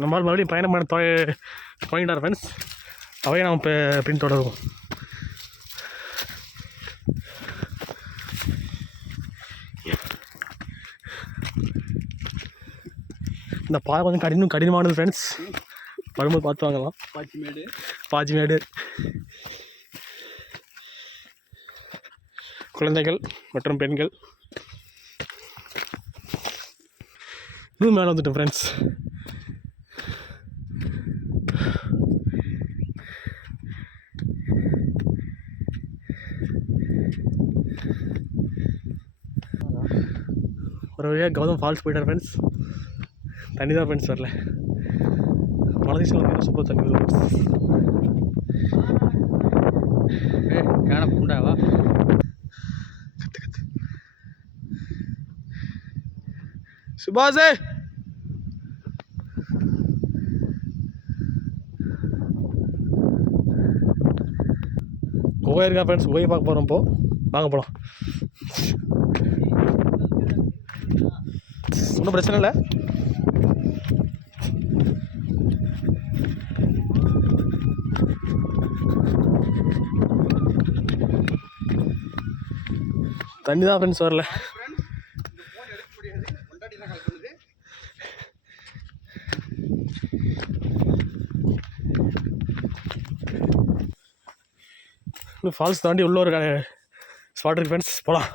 நம்மளால் மறுபடியும் பயணம் பண்ண தொடங்கிட்டார் ஃப்ரெண்ட்ஸ். அவையே நாம் இப்போ பின் தொடருவோம். இந்த பாதை கொஞ்சம் கடினமானது ஃப்ரெண்ட்ஸ். வரும்போது பார்த்து வாங்கலாம். பாச்சிமேடு குழந்தைகள் மற்றும் பெண்கள். இன்னும் மேலே வந்துட்டேன் ஃப்ரெண்ட்ஸ். ஒரு வழியாக கௌதம் ஃபால்ஸ் போயிட்டார் ஃப்ரெண்ட்ஸ். தண்ணி தான் ஃப்ரெண்ட்ஸ் வரல. மலதீஸ்வரம் சூப்பர் தண்ணி வரும் பூண்டாவா கத்து சுபாஷே. குகை இருக்கா ஃப்ரெண்ட்ஸ். குகையை பார்க்க போகிறோம். இப்போ வாங்க போகலாம். ஒன்றும் பிரச்சனை இல்லை. தண்ணி தான் ஃப்ரெண்ட்ஸ் வரல. ஃபால்ஸ் தாண்டி உள்ள ஒரு ஸ்பாட் இருக்கு ஃப்ரெண்ட்ஸ். போகலாம்.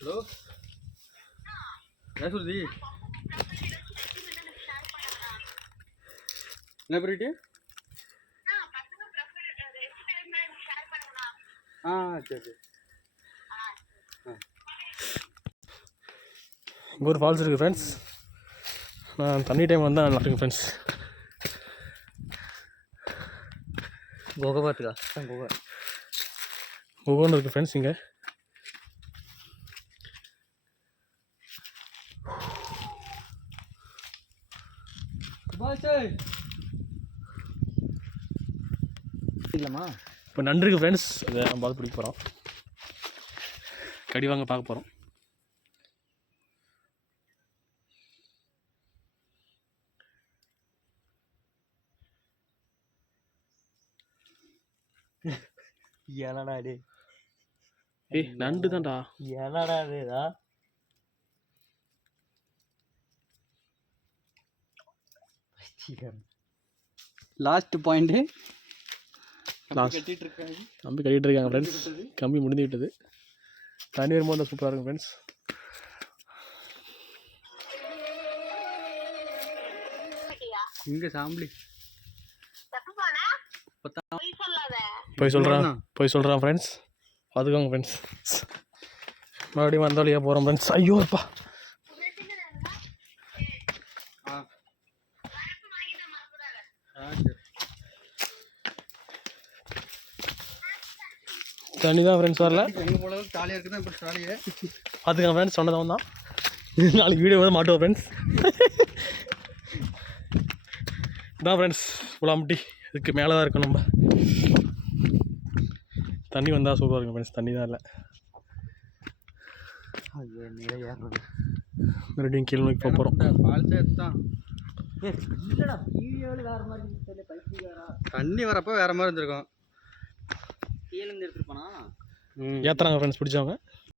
ஹலோ என்ன சொல்லுது? என்ன பண்ணிட்டு? சரி. இங்கே ஒரு ஃபால்ஸ் இருக்குது ஃப்ரெண்ட்ஸ். நான் தண்ணி டைம் வந்தால் நல்லா இருக்கு ஃப்ரெண்ட்ஸ். குகை பார்த்துக்கா. குகைன்னு இருக்குது ஃப்ரெண்ட்ஸ். இங்கே இப்போ நண்டு இருக்குது ஃப்ரெண்ட்ஸ். அதை நம்ம பார்த்து பிடிக்க போகிறோம். கடி வாங்க பார்க்க போகிறோம். ஏனடா டே? ஏய் நண்டு தான்டா. ஏனடா டேடா? Last point. கட்டிட்டு இருக்காங்க ஃப்ரெண்ட்ஸ். கம்பி முடிந்து விட்டது. தண்ணி வரும்போது தான் சூப்பராக இருக்கும் ஃப்ரெண்ட்ஸ். இங்கே சாம்பலி போய் சொல்கிறான் ஃப்ரெண்ட்ஸ். பார்த்துக்கோங்க ஃப்ரெண்ட்ஸ். மறுபடியும் வந்த வழியாக போகிறோம் ஃப்ரெண்ட்ஸ். ஐயோ அப்பா. தண்ணி தான் ஃப்ரெண்ட்ஸ் வரல. பார்த்துக்கோங்க ஃப்ரெண்ட்ஸ். சொன்னதான் தான். நாளைக்கு வீடியோ வந்து மாட்டுவோம் ஃப்ரெண்ட்ஸ். இதான் ஃப்ரெண்ட்ஸ் புலாம்பட்டி. இதுக்கு மேலே தான் இருக்கும். நம்ம தண்ணி வந்தால் சூப்பராக இருக்கும் ஃப்ரெண்ட்ஸ். தண்ணி தான் இல்லை. மறுபடியும் கீழே நோக்கி போகிறோம். தண்ணி வரப்போ வேற மாதிரி இருந்திருக்கும். ஏற்றுறாங்க ஃப்ரெண்ட்ஸ் பிடிச்சவங்க.